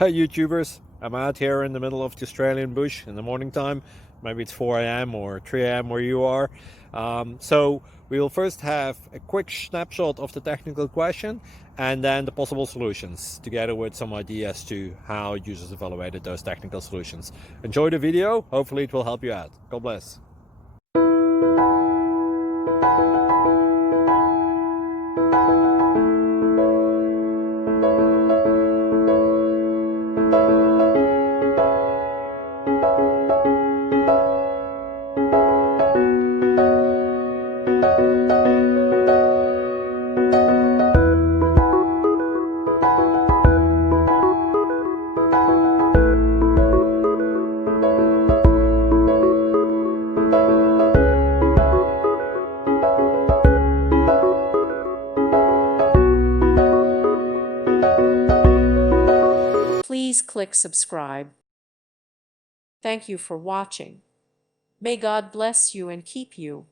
Hey YouTubers, I'm out here in the middle of the Australian bush in the morning time. Maybe it's 4 a.m. or 3 a.m. where you are. So we'll first have a quick snapshot of the technical question and then the possible solutions, together with some ideas to how users evaluated those technical solutions. Enjoy the video, hopefully it will help you out. God bless. Please click subscribe. Thank you for watching. May God bless you and keep you.